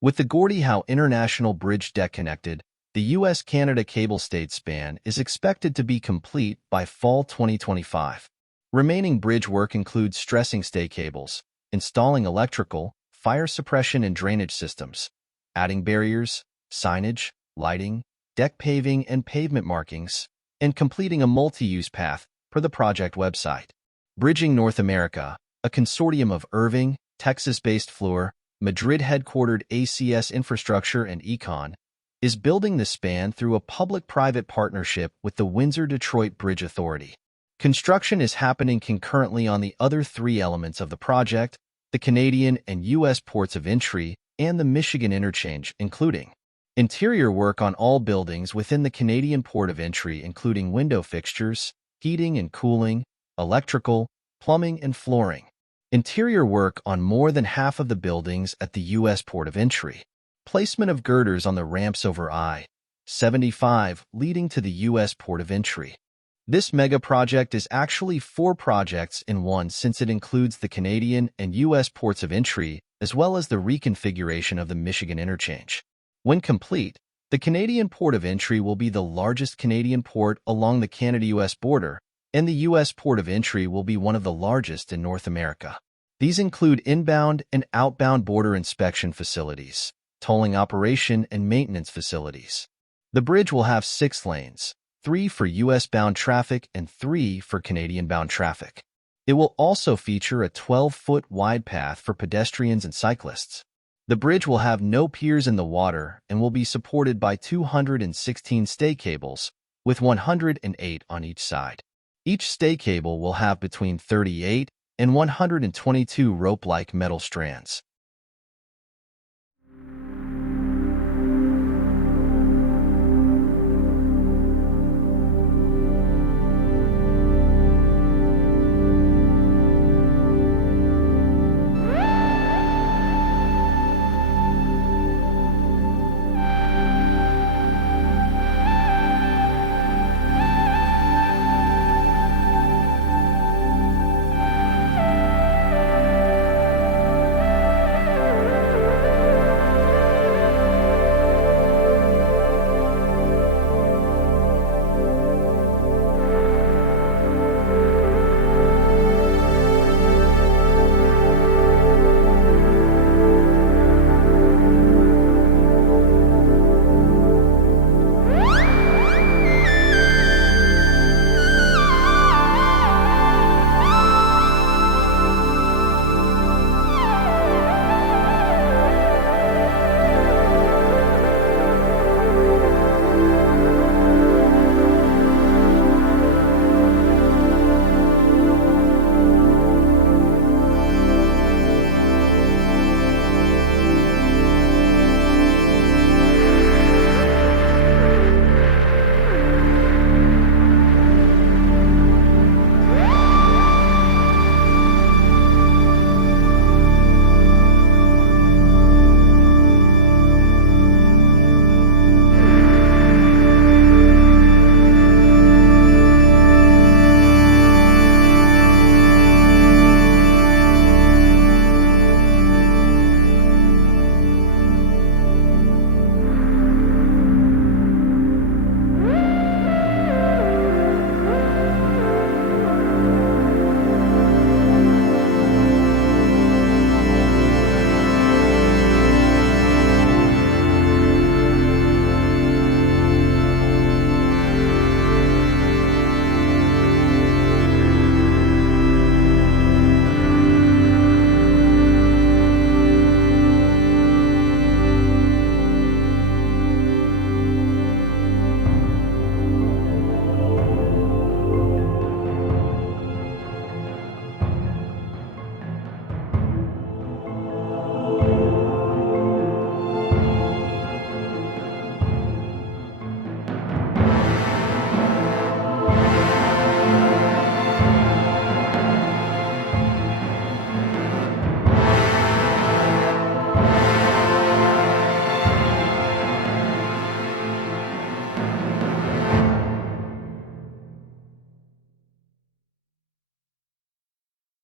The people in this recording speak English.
With the Gordie Howe International Bridge deck connected, the U.S.-Canada cable-stayed span is expected to be complete by fall 2025. Remaining bridge work includes stressing stay cables, installing electrical, fire suppression and drainage systems, adding barriers, signage, lighting, deck paving and pavement markings, and completing a multi-use path per the project website. Bridging North America, a consortium of Irving, Texas-based Fluor, Madrid-headquartered ACS Infrastructure and Econ, is building the span through a public-private partnership with the Windsor-Detroit Bridge Authority. Construction is happening concurrently on the other three elements of the project, the Canadian and U.S. ports of entry and the Michigan interchange, including interior work on all buildings within the Canadian port of entry, including window fixtures, heating and cooling, electrical, plumbing, and flooring. Interior work on more than half of the buildings at the U.S. port of entry. Placement of girders on the ramps over I-75 leading to the U.S. port of entry. This mega project is actually 4 projects in one, since it includes the Canadian and U.S. ports of entry as well as the reconfiguration of the Michigan interchange. When complete, the Canadian port of entry will be the largest Canadian port along the Canada-U.S. border, and the U.S. port of entry will be one of the largest in North America. These include inbound and outbound border inspection facilities, tolling operation and maintenance facilities. The bridge will have 6 lanes, 3 for U.S.-bound traffic and 3 for Canadian-bound traffic. It will also feature a 12-foot wide path for pedestrians and cyclists. The bridge will have no piers in the water and will be supported by 216 stay cables, with 108 on each side. Each stay cable will have between 38 and 122 rope-like metal strands.